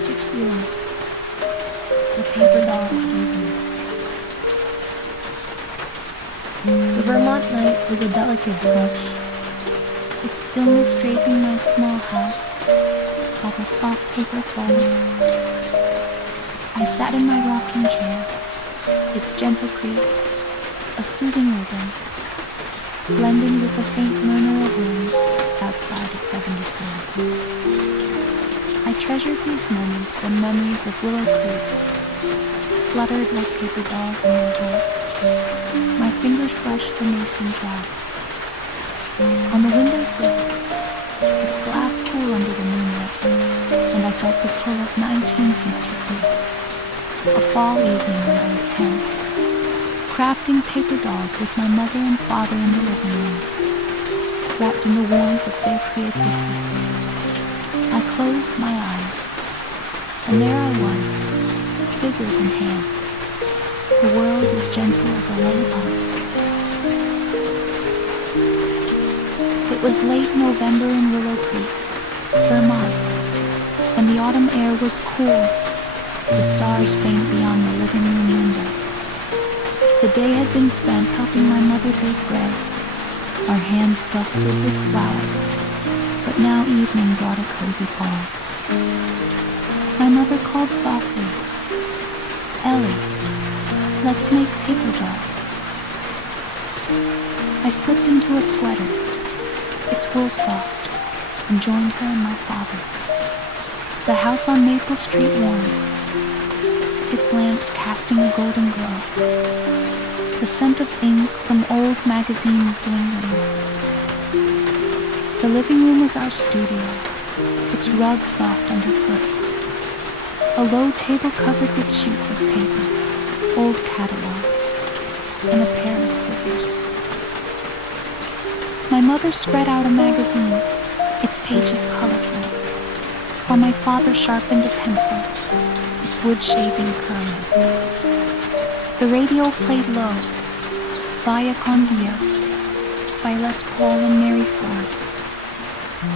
61. The Paper Doll Evening. The Vermont night was a delicate hush, its stillness draping my small house like a soft paper fold. I sat in my rocking chair, its gentle creak, a soothing rhythm, blending with the faint murmur of wind outside at 74. I treasured these moments when memories of Willow Creek fluttered like paper dolls in my heart. My fingers brushed the mason jar. On the windowsill, its glass cool under the moonlight, and I felt the pull of 1953, a fall evening when I was 10, crafting paper dolls with my mother and father in the living room, wrapped in the warmth of their creativity. I closed my eyes, and there I was, scissors in hand, the world as gentle as a lullaby. It was late November in Willow Creek, Vermont, and the autumn air was cool, the stars faint beyond the living room window. The day had been spent helping my mother bake bread, our hands dusted with flour, but now evening brought a cozy pause. My mother called softly, "Ellie, let's make paper dolls." I slipped into a sweater, its wool soft, and joined her and my father. The house on Maple Street warmed, its lamps casting a golden glow, the scent of ink from old magazines lingering. The living room was our studio, its rug soft underfoot, a low table covered with sheets of paper, old catalogs, and a pair of scissors. My mother spread out a magazine, its pages colorful, while my father sharpened a pencil, its wood shaving curling. The radio played low, Vaya Con Dios, by Les Paul and Mary Ford,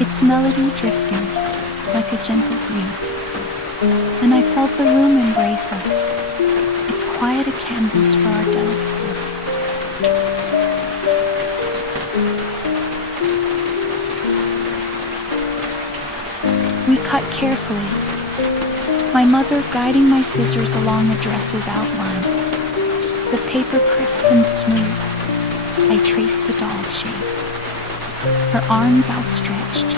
its melody drifting like a gentle breeze. And I felt the room embrace us, its quiet a canvas for our delicate work. We cut carefully, my mother guiding my scissors along a dress's outline. The paper crisp and smooth, I traced the doll's shape. Her arms outstretched,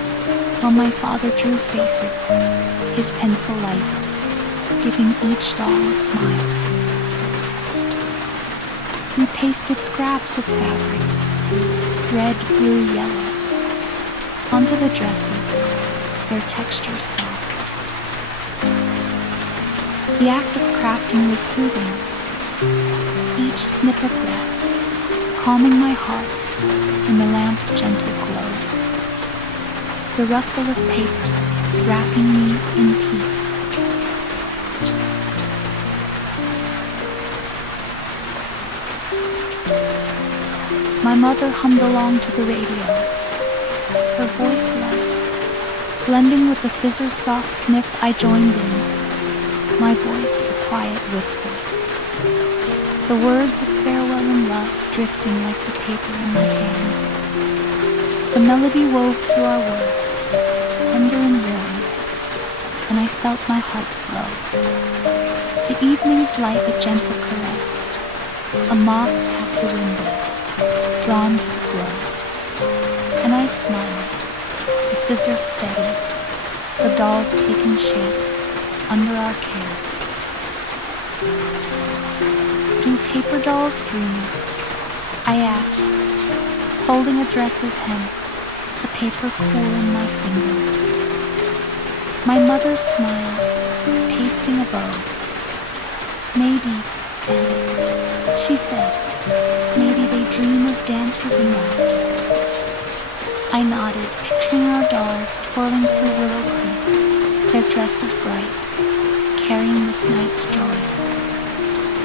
while my father drew faces, his pencil light, giving each doll a smile. We pasted scraps of fabric, red, blue, yellow, onto the dresses, their texture soft. The act of crafting was soothing, each snip of breath, calming my heart in the lamp's gentle glow. The rustle of paper wrapping me in peace. My mother hummed along to the radio, her voice light, blending with the scissors' soft snip. I joined in, my voice a quiet whisper. The words of farewell and love drifting like the paper in my hands. The melody wove through our work, tender and warm, and I felt my heart slow. The evening's light a gentle caress. A moth tapped the window, drawn to the glow. And I smiled, the scissors steady, the dolls taking shape under our care. Do paper dolls dream? I asked, folding a dress's hem, the paper cool in my fingers. My mother smiled, pasting a bow. Maybe, Ellie, she said, maybe they dream of dances and laughter. I nodded, picturing our dolls twirling through Willow Creek, their dresses bright, carrying this night's joy.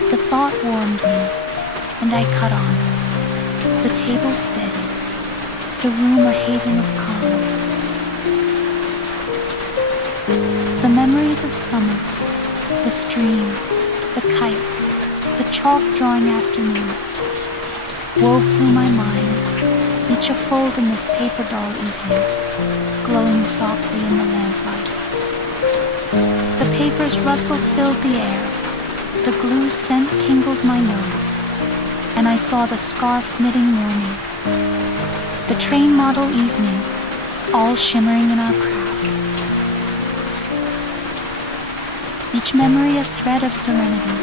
The thought warmed me, and I cut on, the table steady, the room a haven of calm. The memory memories of summer, the stream, the kite, the chalk drawing afternoon, wove through my mind, each a fold in this paper doll evening, glowing softly in the lamplight. The paper's rustle filled the air, the glue scent tingled my nose, and I saw the scarf knitting morning, the train model evening, all shimmering in our craft. Each memory a thread of serenity.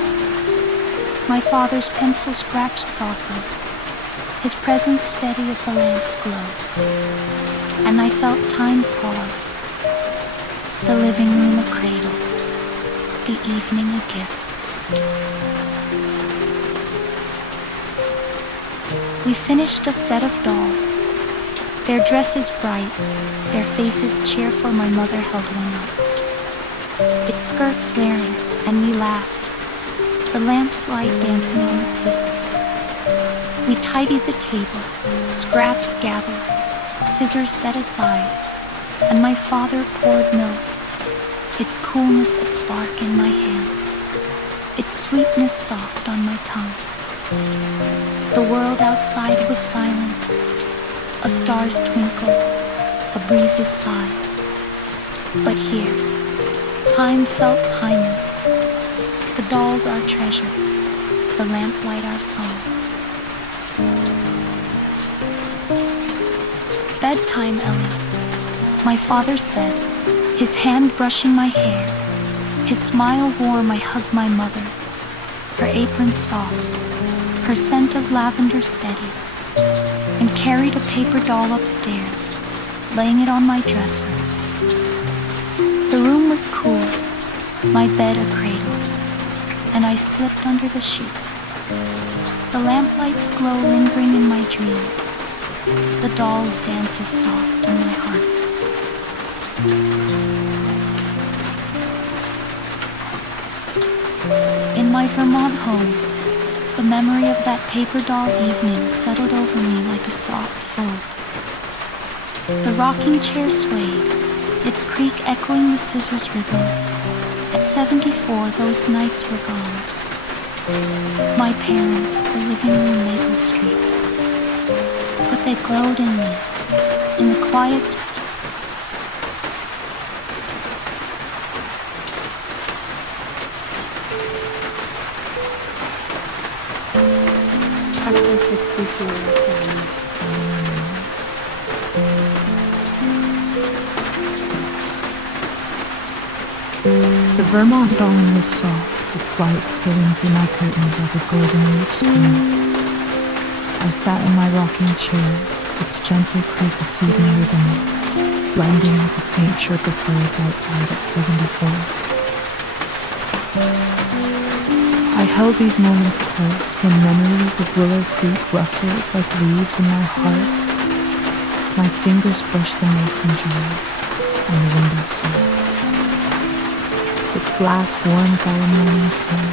My father's pencil scratched softly, his presence steady as the lamp's glow. And I felt time pause, the living room a cradle, the evening a gift. We finished a set of dolls, their dresses bright, their faces cheerful. My mother held one up, its skirt flaring, and we laughed, the lamp's light dancing on the paper. We tidied the table, scraps gathered, scissors set aside, and my father poured milk, its coolness a spark in my hands, its sweetness soft on my tongue. The world outside was silent, a star's twinkle, a breeze's sigh. But here, time felt timeless, the dolls our treasure, the lamplight our song. Bedtime, Ellie, my father said, his hand brushing my hair, his smile warm. I hugged my mother, her apron soft, her scent of lavender steady, and carried a paper doll upstairs, laying it on my dresser. The room was cool, my bed a cradle, and I slipped under the sheets. The lamplight's glow lingering in my dreams, the doll's dance is soft in my heart. In my Vermont home, the memory of that paper doll evening settled over me like a soft fold. The rocking chair swayed, its creak echoing the scissors rhythm. At 74, those nights were gone. My parents, the living room, Maple Street. But they glowed in me, in the quiet Chapter 62. The Vermont dawn was soft, its light spilling through my curtains like a golden leaf screen. I sat in my rocking chair, its gentle creak a soothing rhythm, blending with the faint chirp of birds outside at 74. I held these moments close when memories of Willow Creek rustled like leaves in my heart. My fingers brushed the mason jar on the windowsill, its glass warmed by a morning sun.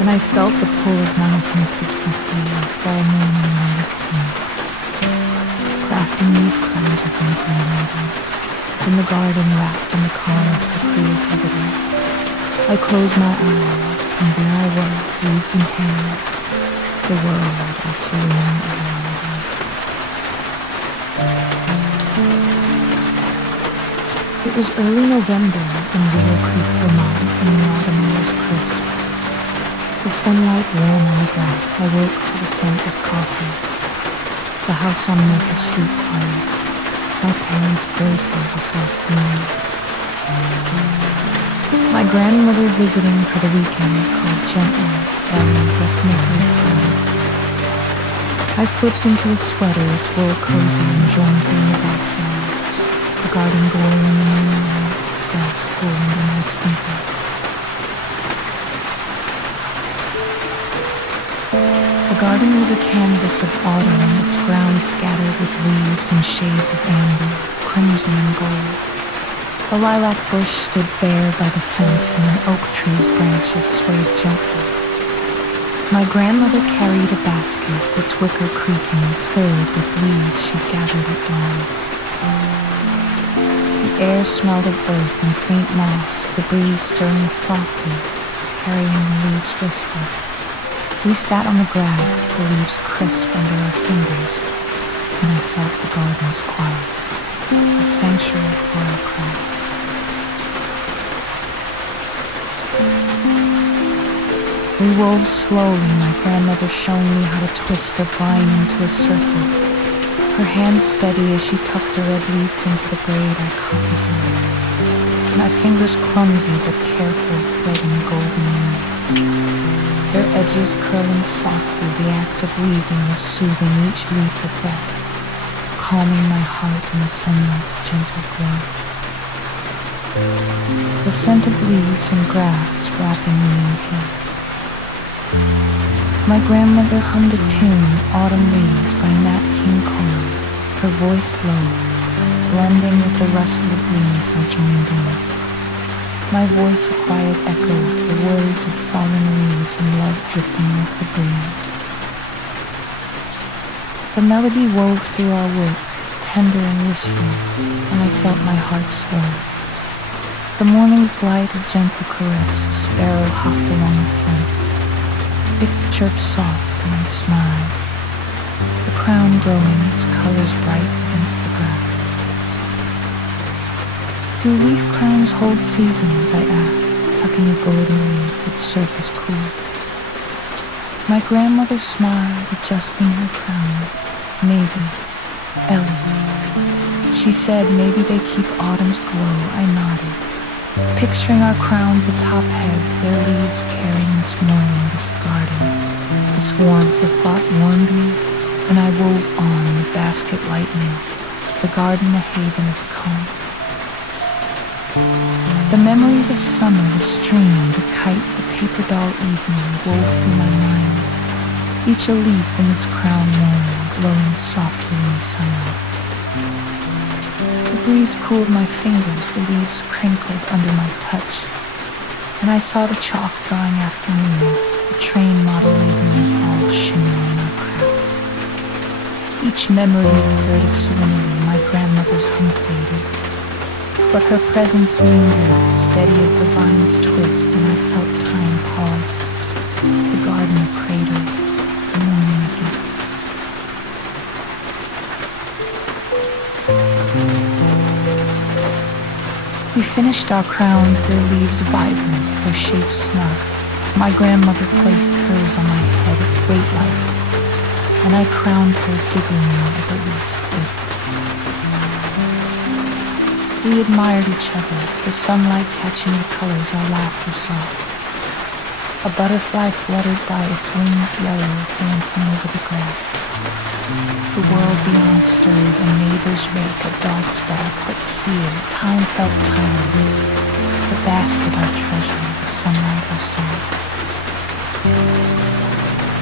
And I felt the pull of 1963, a fall morning when I was 10, crafting leaf crowns with my grandmother, in the garden wrapped in the calm of her creativity. I closed my eyes, and there I was, leaves in hand, the world as serene as I imagined. It was early November in Willow Creek, Vermont, and the autumn was crisp. The sunlight warm on the grass, I woke to the scent of coffee. The house on Maple Street quiet, my parents' voices a soft moon. My grandmother visiting for the weekend called gently, Ellie, let's make new friends. I slipped into a sweater, its wool cozy, and joined her in the backyard. The garden glowing in the moonlight, grass cool under my sneaker. The garden was a canvas of autumn, its ground scattered with leaves in shades of amber, crimson and gold. A lilac bush stood bare by the fence, and an oak tree's branches swayed gently. My grandmother carried a basket, its wicker creaking, filled with leaves she'd gathered at dawn. The air smelled of earth and faint moss, the breeze stirring softly, carrying the leaves whisper. We sat on the grass, the leaves crisp under our fingers, and I felt the garden's quiet, a sanctuary for our craft. We wove slowly, my grandmother showing me how to twist a vine into a circle. Her hands steady as she tucked a red leaf into the braid I copied her. My fingers clumsy but careful, threading golden ends. Their edges curling softly, the act of weaving was soothing each leaf a breath, calming my heart in the sunlight's gentle glow. The scent of leaves and grass wrapping me in peace. My grandmother hummed a tune, Autumn Leaves by Nat King Cole, her voice low, blending with the rustle of leaves I joined in. My voice a quiet echo, the words of fallen leaves and love drifting off the breeze. The melody wove through our work, tender and wistful, and I felt my heart slow. The morning's light a gentle caress, a sparrow hopped along the fence. Its chirp soft and I smiled. The crown growing, its colors bright against the grass. Do leaf crowns hold seasons, I asked, tucking a golden leaf, its surface cool. My grandmother smiled, adjusting her crown. Maybe, Ellie. She said maybe they keep autumn's glow. I nodded, picturing our crowns atop heads, their leaves carrying this morning, this garden, this warmth. The thought warmed me, and I wove on, the basket lightening, the garden a haven of calm. The memories of summer, the stream, the kite, the paper doll evening wove through my mind, each a leaf in this crown morning, glowing softly in the sunlight. The breeze cooled my fingers, the leaves crinkled under my touch, and I saw the chalk drawing afternoon, the train model leaving all shimmering in our craft. Each memory of furtive serenity, my grandmother's hum faded, but her presence lingered, steady as the vines twist, and I felt time pause, the garden a cradle, the morning a gift. We finished our crowns, their leaves vibrant, their shapes snug. My grandmother placed hers on my head, its weight light, and I crowned her giggling as a leaf slipped. We admired each other, the sunlight catching the colors our laughter sought. A butterfly fluttered by, its wings yellow, dancing over the grass. The world beyond stirred, a neighbor's rake, a dog's bark, but here, time felt timeless. The basket our treasure, the sunlight our song.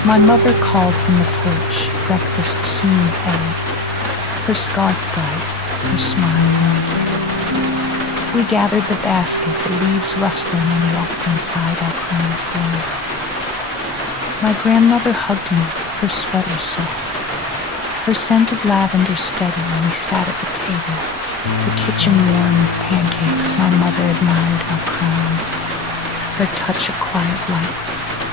My mother called from the porch, breakfast soon ahead. Her scarf bright, her smile warm. We gathered the basket, the leaves rustling, and walked inside our crowns glow. My grandmother hugged me, her sweater soft, her scent of lavender steady, and we sat at the table, the kitchen warm with pancakes. My mother admired our crowns, her touch a quiet light,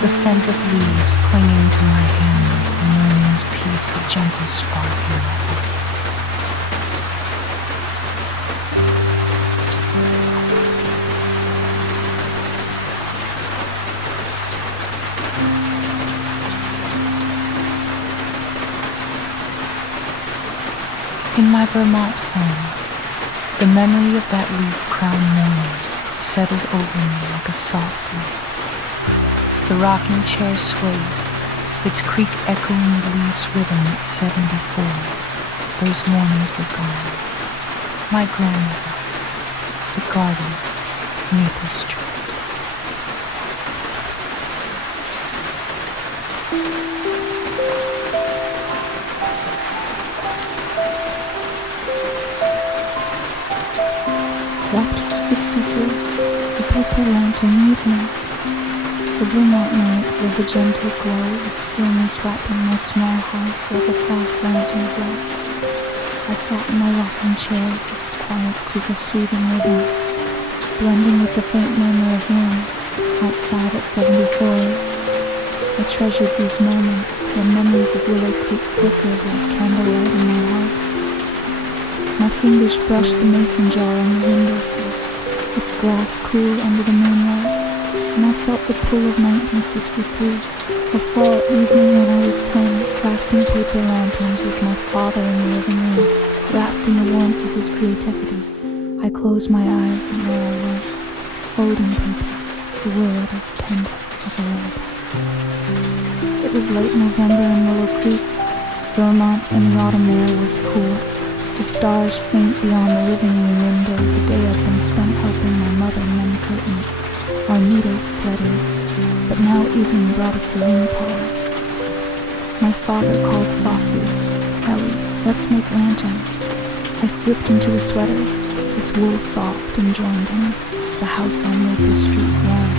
the scent of leaves clinging to my hands, the morning's peace a gentle spark in my heart. In my Vermont home, the memory of that leaf-crowned morning settled over me like a soft wave. The rocking chair swayed, its creak echoing the leaves' rhythm at 74. Those mornings were gone. My grandmother, the garden, Maple Street. Chapter 63, The Purple Lantern Evening. The Vermont night was a gentle glow, its stillness wrapping my small house like a soft lantern's light. I sat in my rocking chair, its quiet creak a soothing rhythm, blending with the faint murmur of wind outside at 74. I treasured these moments when memories of Willow Creek flickered like candlelight in my heart. My fingers brushed the mason jar on the windowsill, its glass cool under the moonlight, and I felt the pull of 1963, a fall evening when I was 10, crafting paper lanterns with my father in the living room, wrapped in the warmth of his creativity. I closed my eyes and there I was, folding paper, the world as tender as a lullaby. It was late November in Willow Creek. Vermont in the autumn air was cool. The stars faint beyond the living room window. The day had been spent helping my mother mend curtains, our needles threaded, but now evening brought a serene pause. My father called softly, "Ellie, let's make lanterns." I slipped into a sweater, its wool soft, and joined him. The house on Maple Street warm,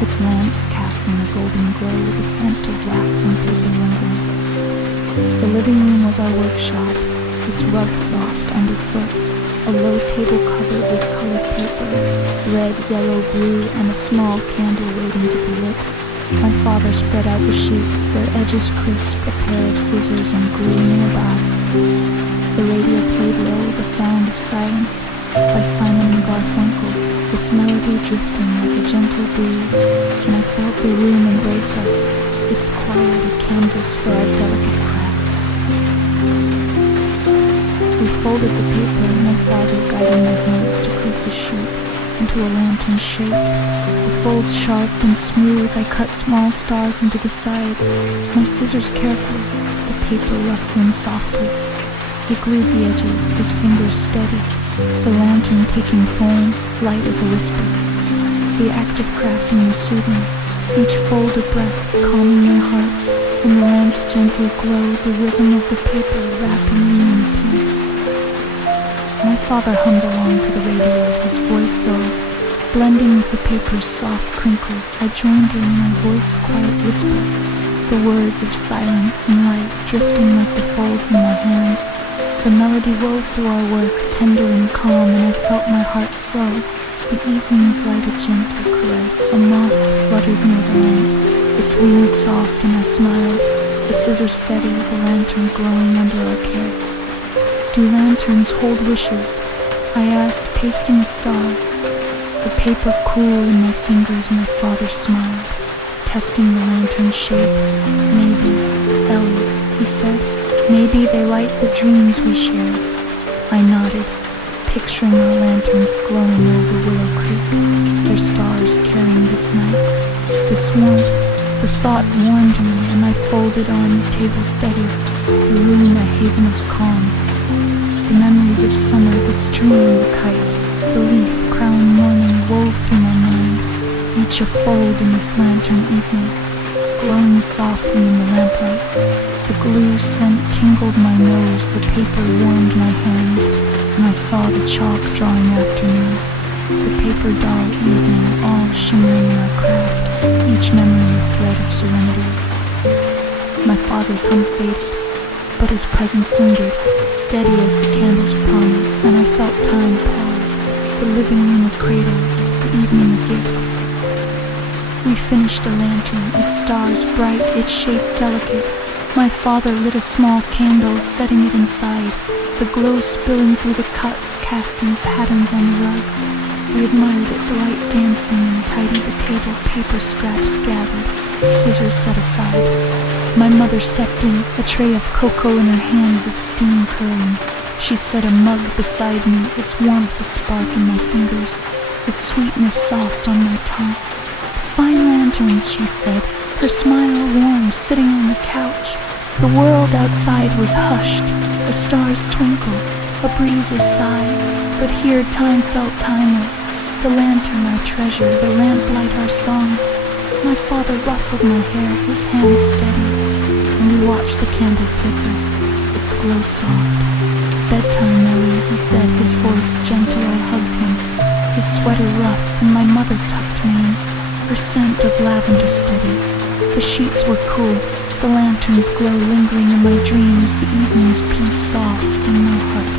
its lamps casting a golden glow with a scent of wax and paper lingering. The living room was our workshop, its rug soft underfoot, a low table covered with colored paper, red, yellow, blue, and a small candle waiting to be lit. My father spread out the sheets, their edges crisp, a pair of scissors and glue nearby. The radio played low, The Sound of Silence by Simon and Garfunkel, its melody drifting like a gentle breeze, and I felt the room embrace us, its quiet a canvas for our delicate craft. We folded the paper, my father guiding my hands to crease a sheet into a lantern shape. The folds sharp and smooth, I cut small stars into the sides, my scissors careful, the paper rustling softly. He glued the edges, his fingers steady, the lantern taking form, light as a whisper. The act of crafting was soothing, each fold a breath, calming my heart. In the lamp's gentle glow, the rhythm of the paper wrapping me in peace. My father hummed along to the radio, his voice low, blending with the paper's soft crinkle. I joined in, my voice a quiet whisper, the words of silence and light drifting like the folds in my hands. The melody wove through our work, tender and calm, and I felt my heart slow. The evening's light a gentle caress, a moth fluttered near the lamp, its wings soft, and I smiled, the scissors steady, the lantern glowing under our care. Do lanterns hold wishes? I asked, pasting a star. The paper cool in my fingers, my father smiled, testing the lantern's shape. Maybe, Ellie, he said, maybe they light the dreams we share. I nodded, picturing our lanterns glowing over Willow Creek, their stars carrying this night. This warmth, the thought warmed me, and I folded on, the table steady, the room a haven of calm. The memories of summer, the stream, the kite, the leaf-crowned morning wove through my mind, each a fold in this lantern evening, glowing softly in the lamplight. The glue scent tingled my nose, the paper warmed my hands, and I saw the chalk drawing afternoon, the paper doll evening, all shimmering in our craft, each memory a thread of serenity. My father's hum faded, but his presence lingered, steady as the candle's promise, and I felt time pause, the living room a cradle, the evening a gift. We finished a lantern, its stars bright, its shape delicate. My father lit a small candle, setting it inside, the glow spilling through the cuts, casting patterns on the rug. We admired it, the light dancing, and tidied the table, paper scraps gathered, scissors set aside. My mother stepped in, a tray of cocoa in her hands, its steam curling. She set a mug beside me, its warmth a spark in my fingers, its sweetness soft on my tongue. Fine lanterns, she said, her smile warm, sitting on the couch. The world outside was hushed, the stars twinkle, a breeze a sigh, but here time felt timeless. The lantern our treasure, the lamplight our song. My father ruffled my hair, his hands steady, and we watched the candle flicker, its glow soft. Bedtime, Ellie, he said, his voice gentle. I hugged him, his sweater rough, and my mother tucked me in, her scent of lavender steady. The sheets were cool, the lantern's glow lingering in my dreams, the evening's peace soft in my heart.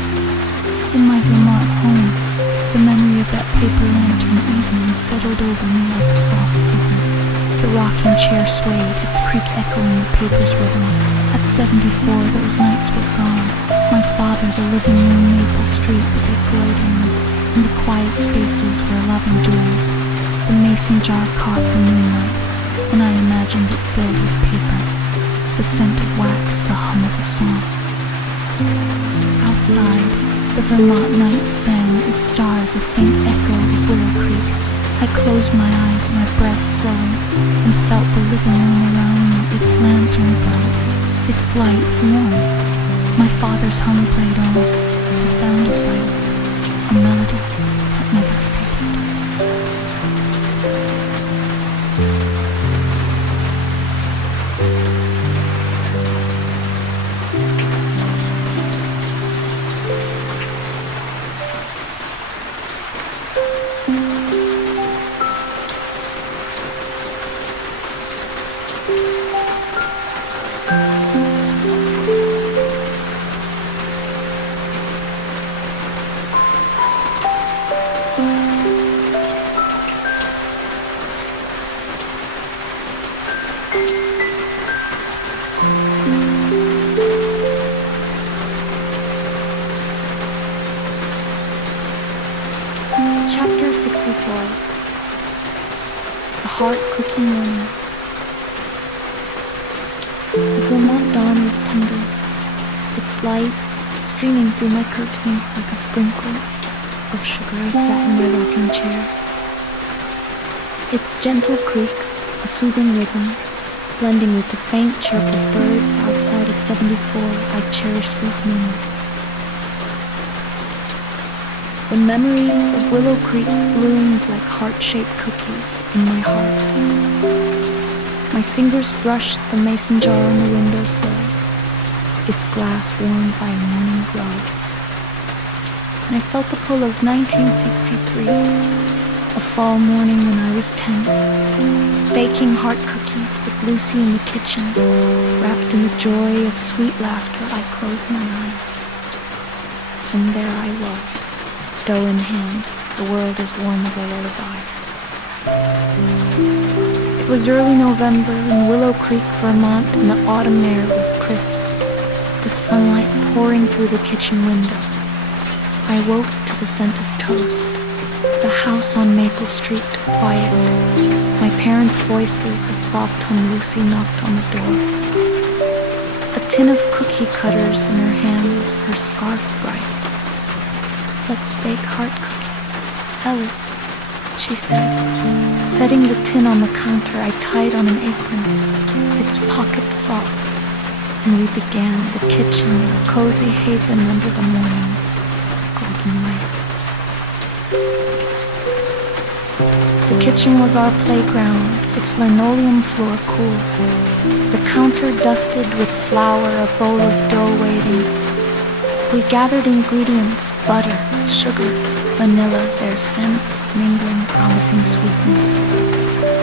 In my Vermont home, the memory of that paper lantern evening settled over me like a soft figure. The rocking chair swayed, its creak echoing the paper's rhythm. At 74, those nights were gone. My father, the living room, Maple Street, but they glowed in me. In the quiet spaces where love endures, the mason jar caught the moonlight, and I imagined it filled with paper. The scent of wax, the hum of a song. Outside, the Vermont night sang its stars a faint echo of Willow Creek. I closed my eyes, my breath slowing, and felt the living room around me, its lantern bright, its light warm. My father's hum played on, the sound of silence, a melody that never faded. Chapter 64. The Heart Cookie Morning. The Vermont dawn was tender, its light streaming through my curtains like a sprinkle of sugar. I sat in my rocking chair. Its gentle creak, a soothing rhythm, blending with the faint chirp of birds outside at 74, I cherished these moments. When memories of Willow Creek bloomed like heart-shaped cookies in my heart. My fingers brushed the mason jar on the windowsill, its glass warmed by a morning glow. And I felt the pull of 1963, a fall morning when I was 10, baking heart cookies with Lucy in the kitchen, wrapped in the joy of sweet laughter. I closed my eyes, and there I was. Dough in hand, the world as warm as a lullaby. It was early November in Willow Creek, Vermont, and the autumn air was crisp, the sunlight pouring through the kitchen window. I woke to the scent of toast, the house on Maple Street quiet, my parents' voices, a soft hum. Lucy knocked on the door. A tin of cookie cutters in her hands, her scarf bright. "Let's bake heart cookies, Ellie," she said. Setting the tin on the counter, I tied on an apron, its pocket soft, and we began. The kitchen, a cozy haven under the morning golden light. The kitchen was our playground, its linoleum floor cool, the counter dusted with flour, a bowl of dough waiting. We gathered ingredients, butter, sugar, vanilla, their scents mingling, promising sweetness.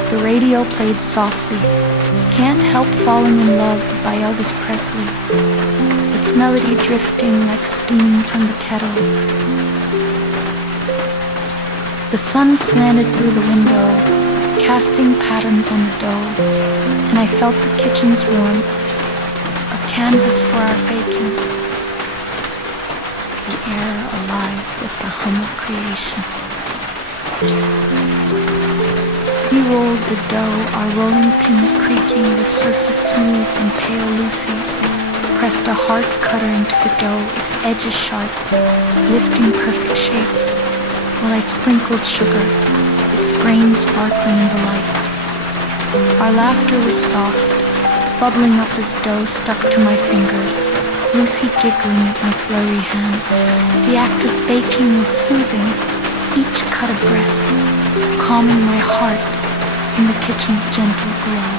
The radio played softly, "Can't Help Falling in Love" by Elvis Presley, its melody drifting like steam from the kettle. The sun slanted through the window, casting patterns on the dough, and I felt the kitchen's warmth, a canvas for our baking. The air alive with the hum of creation. We rolled the dough, our rolling pins creaking, the surface smooth and pale. Lucy pressed a heart cutter into the dough, its edges sharp, lifting perfect shapes, while I sprinkled sugar, its grains sparkling in the light. Our laughter was soft, bubbling up as dough stuck to my fingers. Lucy giggling at my flurry hands. The act of baking was soothing, each cut a breath, calming my heart in the kitchen's gentle glow.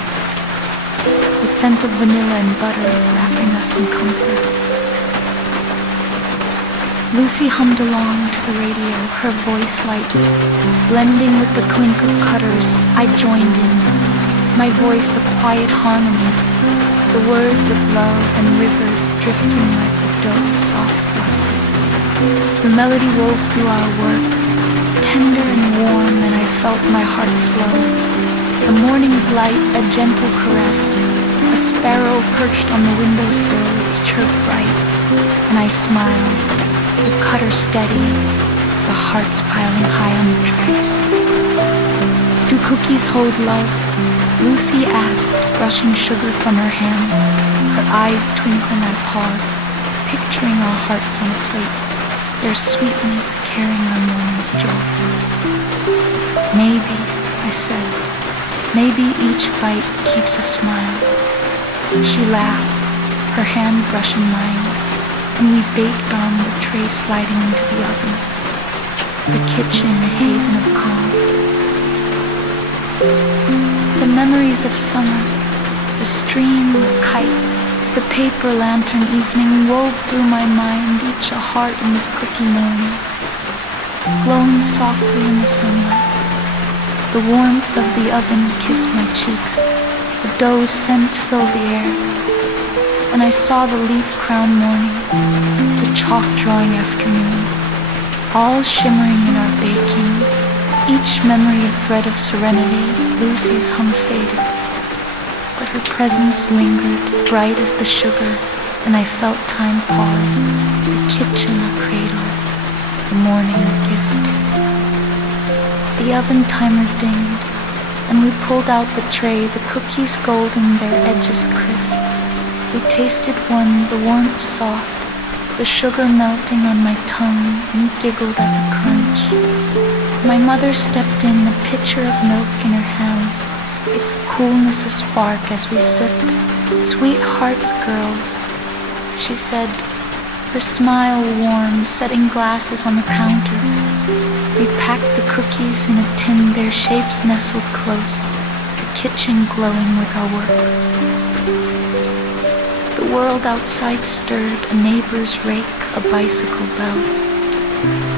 The scent of vanilla and butter wrapping us in comfort. Lucy hummed along to the radio, her voice light, blending with the clink of cutters. I joined in. my voice a quiet harmony, the words of love and rivers drifting like the doe's soft blessing. The melody wove through our work, tender and warm, and I felt my heart slow. The morning's light, a gentle caress, a sparrow perched on the windowsill, its chirp bright, and I smiled, the cutter steady, the hearts piling high on the tray. Do cookies hold love? Lucy asked, brushing sugar from her hands, her eyes twinkling. I paused, picturing our hearts on a plate, their sweetness carrying our morning's joy. Maybe, I said, maybe each bite keeps a smile. She laughed, her hand brushing mine, and we baked on, the tray sliding into the oven, the kitchen a haven of calm. The memories of summer, the stream, the kite, the paper lantern evening wove through my mind, each a heart in this cookie morning, glowing softly in the sunlight. The warmth of the oven kissed my cheeks, the dough's scent filled the air, and I saw the leaf-crowned morning, the chalk-drawing afternoon, all shimmering in our baking, each memory a thread of serenity. Lucy's hum faded, but her presence lingered, bright as the sugar, and I felt time pause, the kitchen a cradle, the morning a gift. The oven timer dinged, and we pulled out the tray, the cookies golden, their edges crisp. We tasted one, the warmth soft, the sugar melting on my tongue, and giggled at the crunch. My mother stepped in, a pitcher of milk in her hands, its coolness a spark as we sipped. Sweethearts, girls, she said, her smile warm, setting glasses on the counter. We packed the cookies in a tin, their shapes nestled close, the kitchen glowing with our work. The world outside stirred, a neighbor's rake, a bicycle bell.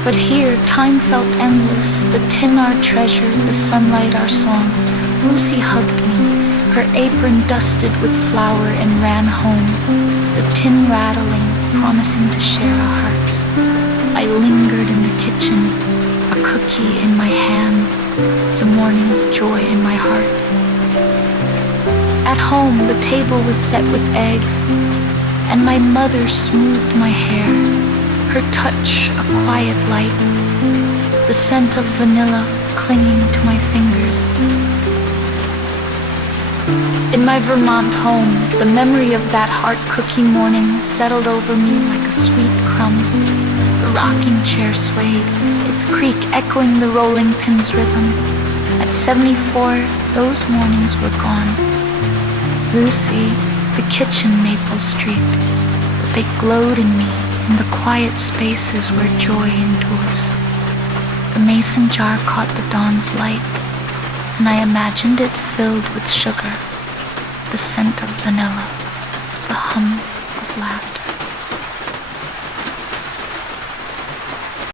But here, time felt endless, the tin our treasure, the sunlight our song. Lucy hugged me, her apron dusted with flour, and ran home, the tin rattling, promising to share our hearts. I lingered in the kitchen, a cookie in my hand, the morning's joy in my heart. At home, the table was set with eggs, and my mother smoothed my hair, her touch a quiet light, the scent of vanilla clinging to my fingers. In my Vermont home, the memory of that heart cookie morning settled over me like a sweet crumb. The rocking chair swayed, its creak echoing the rolling pin's rhythm. At 74, those mornings were gone. Lucy, the kitchen Maple Street, but they glowed in me in the quiet spaces where joy endures. The mason jar caught the dawn's light, and I imagined it filled with sugar, the scent of vanilla, the hum of laughter.